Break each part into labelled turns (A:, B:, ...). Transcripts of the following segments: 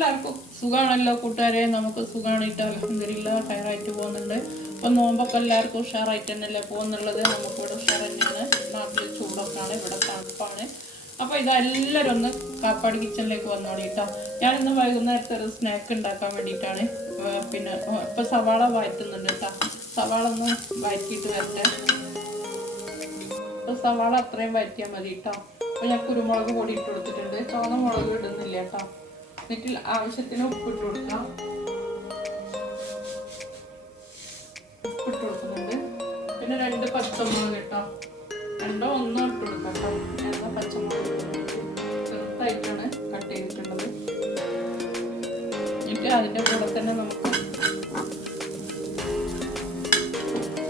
A: എല്ലാവർക്കും സുഖമാണല്ലോ കൂട്ടുകാരെ? നമുക്ക് സുഖമാണിട്ട് അലഹമില്ല ഹയറായിട്ട് പോകുന്നുണ്ട്. അപ്പം നോമ്പൊക്കെ എല്ലാവർക്കും ഉഷാറായിട്ട് തന്നെയല്ലേ പോകുന്നുള്ളത്? നമുക്കിവിടെ ഉഷാർ തന്നെയാണ് നാട്ടിൽ ചൂടൊക്കെയാണ് ഇവിടെ തണുപ്പാണ്. അപ്പോൾ ഇതെല്ലാരും ഒന്ന് കാപ്പാട് കിച്ചണിലേക്ക് വന്നോളി കേട്ടോ. ഞാനിന്ന് വൈകുന്നേരത്തെ ഒരു സ്നാക്ക് ഉണ്ടാക്കാൻ വേണ്ടിയിട്ടാണ്. പിന്നെ ഇപ്പം സവാള വഴറ്റുന്നുണ്ട് കേട്ടോ. സവാള ഒന്ന് വഴറ്റിയിട്ട് വരട്ടെ. അപ്പോൾ സവാള അത്രയും വഴറ്റിയാൽ മതി കേട്ടോ. അപ്പോൾ ഞാൻ കുരുമുളക് പൊടി ഇട്ട് കൊടുത്തിട്ടുണ്ട്. ചുവന്ന മുളക് ഇടുന്നില്ല കേട്ടോ. എന്നിട്ട് ആവശ്യത്തിന് ഉപ്പിട്ട് കൊടുക്കാം. ഉപ്പിട്ട് കൊടുക്കുന്നുണ്ട്. പിന്നെ രണ്ട് പച്ചമുളക് കേട്ടോ രണ്ടോ ഒന്നോ ഇട്ട് കൊടുക്കാം കേട്ടോ പച്ചമുളക് ചെറുതായിട്ടാണ് കട്ട് ചെയ്തിട്ടുള്ളത്. എന്നിട്ട് അതിന്റെ കൂടെ തന്നെ നമുക്ക്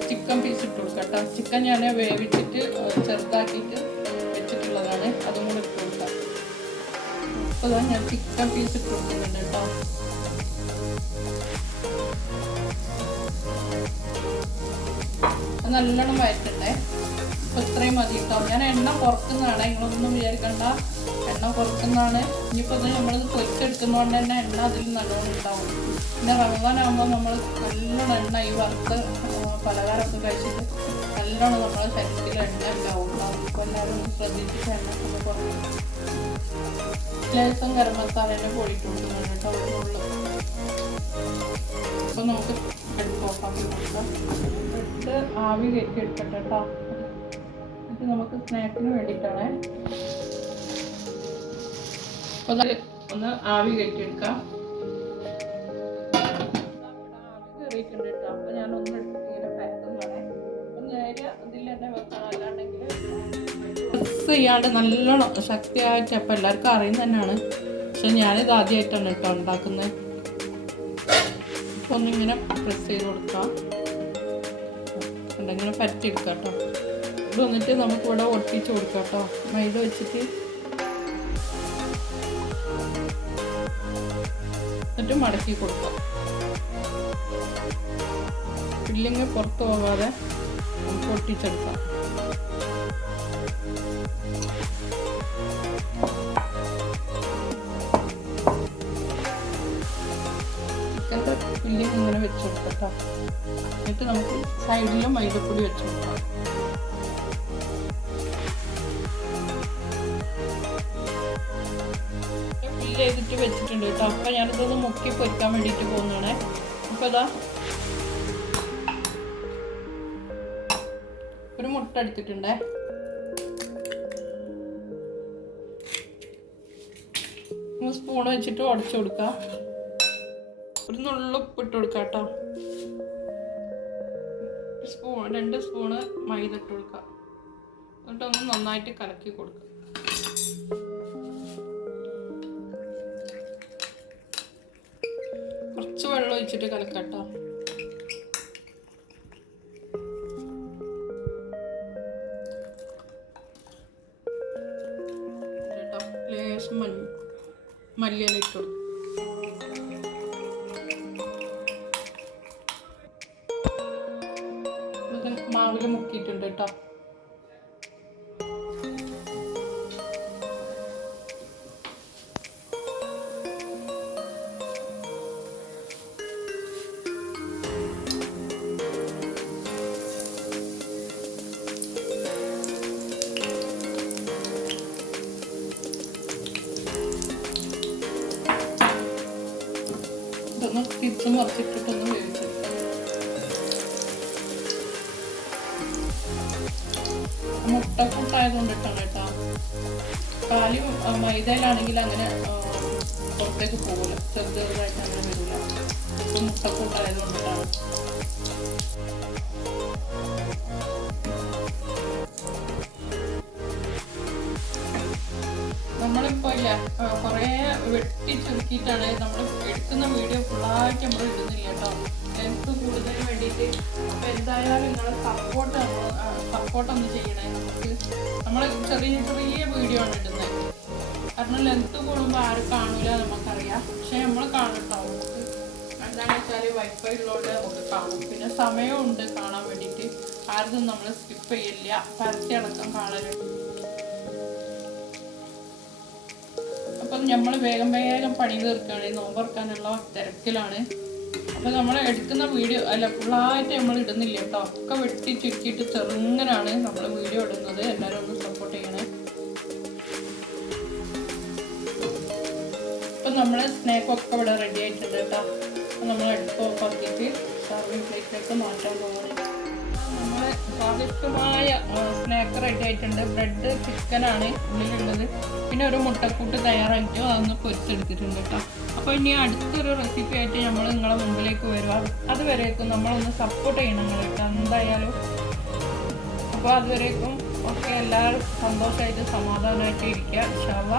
A: ചിക്കൻ പീസ് ഇട്ട് കൊടുക്കാം കേട്ടോ ചിക്കൻ ഞാൻ വേവിച്ചിട്ട് ചെറുതാക്കിയിട്ട് അപ്പോൾ ഞാൻ ചിക്കൻ പീസ് ഇട്ട് കൊടുക്കുന്നുണ്ട് കേട്ടോ. നല്ലോണം വയറ്റണ്ടേ അപ്പോൾ ഇത്രയും മതി കേട്ടോ. ഞാൻ എണ്ണ കുറക്കുന്നതാണ്. നിങ്ങളൊന്നും വിചാരിക്കണ്ട. എണ്ണ കുറക്കുന്നതാണ്. ഇനിയിപ്പോൾ ഇത് നമ്മളിത് പൊരിച്ചെടുക്കുന്നതുകൊണ്ട് തന്നെ എണ്ണ അതിൽ നല്ലോണം ഉണ്ടാവും. പിന്നെ റമദാനാകുമ്പോൾ നമ്മൾ നല്ലോണം എണ്ണ ഈ വറുത്ത് പലഹാരമൊക്കെ കഴിച്ചിട്ട് നല്ലോണം നമ്മുടെ ശരീരത്തിൽ എണ്ണ ഉണ്ടാവും. അപ്പോൾ എല്ലാവരും ശ്രദ്ധിച്ചിട്ട് എണ്ണ കുറഞ്ഞു ലേസം ഗരം മസാലേന്റെ പൊടി ഇട്ട് കൊടുക്കുന്നുണ്ട് നമുക്ക് അടുപ്പ് ഓഫാക്കി കൊടുക്കാം എന്നിട്ട് ആവി കയറ്റി എടുക്കട്ടെ കേട്ടോ. ഇത് നമുക്ക് സ്നാക്കിന് വേണ്ടിയിട്ടാണ്. അപ്പോൾ ഒന്ന് ആവി കയറ്റി എടുക്കാം. ചെയ്യാണ്ട് നല്ലോണം ശക്തിയായിട്ട് അപ്പം എല്ലാവർക്കും അറിയുന്ന തന്നെയാണ്. പക്ഷെ ഞാനിത് ആദ്യമായിട്ടാണ് കേട്ടോ ഉണ്ടാക്കുന്നത്. ഒന്നിങ്ങനെ പ്രസ് ചെയ്ത് കൊടുക്കാം. ഉണ്ടെങ്കിലും പരത്തിയെടുക്കാം കേട്ടോ. ഇത് വന്നിട്ട് നമുക്ക് ഇവിടെ ഒട്ടിച്ച് കൊടുക്കാം കേട്ടോ. മൈദ വെച്ചിട്ട്. എന്നിട്ട് മടക്കി കൊടുക്കാം. ഫില്ലിങ് പുറത്ത് പോകാതെ നമുക്ക് ഒട്ടിച്ചെടുക്കാം. ചിക്കന്റെ ഫില്ലിങ് ഇങ്ങനെ വെച്ച് കൊടുക്കാം എന്നിട്ട് നമുക്ക് സൈഡിലും മൈദപ്പൊടി വെച്ച് കൊടുക്കാം ഫില്ല് ചെയ്തിട്ട് വെച്ചിട്ടുണ്ട് കേട്ടോ. അപ്പം ഞാനിതൊന്ന് മുക്കി പൊരിക്കാൻ വേണ്ടിയിട്ട് പോകുന്നതാണേ. അപ്പോൾ ഇതാ ഒരു മുട്ട എടുത്തിട്ടുണ്ടേ. സ്പൂൺ വെച്ചിട്ട് ഉടച്ചു കൊടുക്കാം. ഒരു നുള്ളു ഇട്ട് കൊടുക്കാം കേട്ടോ. സ്പൂൺ രണ്ട് സ്പൂണ് മൈദ ഇട്ട് കൊടുക്കാം. എന്നിട്ട് ഒന്ന് നന്നായിട്ട് കലക്കി കൊടുക്കുക കുറച്ച് വെള്ളം ഒഴിച്ചിട്ട് കലക്കട്ടോ കേട്ടോ. കേട്ടോ ലേശം മഞ്ഞ മല്ലിയില ഇട്ട് കൊടുക്കും. മാവിൽ മുക്കിയിട്ടുണ്ട് കേട്ടോ. ഇതൊന്ന് തിരിച്ച് മറിച്ചിട്ടിട്ടൊന്ന് വേവിച്ചെടുക്കാം മുട്ടക്കൂട്ടായതുകൊണ്ടിട്ടാണ് കേട്ടോ പാലും മൈദയിലാണെങ്കിൽ അങ്ങനെ പുറത്തേക്ക് പോകില്ല ചെറു ചെറുതായിട്ട് അങ്ങനെ വരില്ല ഇപ്പം മുട്ടക്കൂട്ടായതുകൊണ്ടിട്ടാണ് നമ്മളിപ്പോൾ ഇല്ല ആ, കുറേ വെട്ടി ചുരുക്കിയിട്ടാണ് നമ്മൾ എടുക്കുന്ന വീഡിയോ ഫുള്ളായിട്ട് നമ്മൾ ഇടുന്നില്ല കേട്ടോ. ലെങ്ത് കൂടുതൽ വേണ്ടിയിട്ട് അപ്പോൾ എന്തായാലും നിങ്ങളെ സപ്പോർട്ട് സപ്പോർട്ട് ഒന്ന് ചെയ്യണേ. നമുക്ക് നമ്മൾ ചെറിയ ചെറിയ വീഡിയോ ആണ് ഇടുന്നത് കാരണം ലെങ്ത് കൂടുമ്പോൾ ആരും കാണൂല നമുക്കറിയാം. പക്ഷേ നമ്മൾ കാണട്ടോ. എന്താണെന്ന് വെച്ചാൽ വൈഫൈ ഉള്ളതുകൊണ്ട് നമുക്ക് കാണും. പിന്നെ സമയമുണ്ട് കാണാൻ വേണ്ടിയിട്ട്. ആരും നമ്മൾ സ്കിപ്പ് ചെയ്യില്ല പരത്തി അടക്കം കാണലുണ്ട് അപ്പം നമ്മൾ വേഗം വേഗം പണി തീർക്കുകയാണ് നോമ്പറക്കാനുള്ള തിരക്കിലാണ്. അപ്പോൾ നമ്മൾ എടുക്കുന്ന വീഡിയോ അല്ല ഫുള്ളായിട്ട് നമ്മൾ ഇടുന്നില്ല കേട്ടോ. ഒക്കെ വെട്ടി ചുരുക്കിയിട്ട് ചെറുങ്ങനാണ് നമ്മൾ വീഡിയോ ഇടുന്നത്. എല്ലാവരും ഒന്ന് സപ്പോർട്ട് ചെയ്യണേ. ഇപ്പം നമ്മൾ സ്നാക്കൊക്കെ ഇവിടെ റെഡി ആയിട്ടുണ്ട് കേട്ടോ. അപ്പം നമ്മൾ എടുത്ത് ഓഫ് ആക്കിയിട്ട് പ്ലേറ്റിലേക്ക് മാറ്റാൻ പോകണം നമ്മൾ സ്വാദിഷ്ടമായ സ്നാക്ക് റെഡി ആയിട്ടുണ്ട്. ബ്രെഡ് ചിക്കനാണ് ഉള്ളിലുള്ളത്. പിന്നെ ഒരു മുട്ടക്കൂട്ട് തയ്യാറായിട്ട് അതൊന്ന് പൊരിച്ചെടുത്തിട്ടുണ്ട് കേട്ടോ. അപ്പോൾ ഇനി അടുത്തൊരു റെസിപ്പി ആയിട്ട് നമ്മൾ നിങ്ങളെ മുമ്പിലേക്ക് വരുക അതുവരേക്കും നമ്മളൊന്ന് സപ്പോർട്ട് ചെയ്യണം നിങ്ങൾ എന്തായാലും അപ്പോൾ അതുവരേക്കും ഒക്കെ എല്ലാവരും സന്തോഷമായിട്ട് സമാധാനമായിട്ട് ഇരിക്കുക ഷവ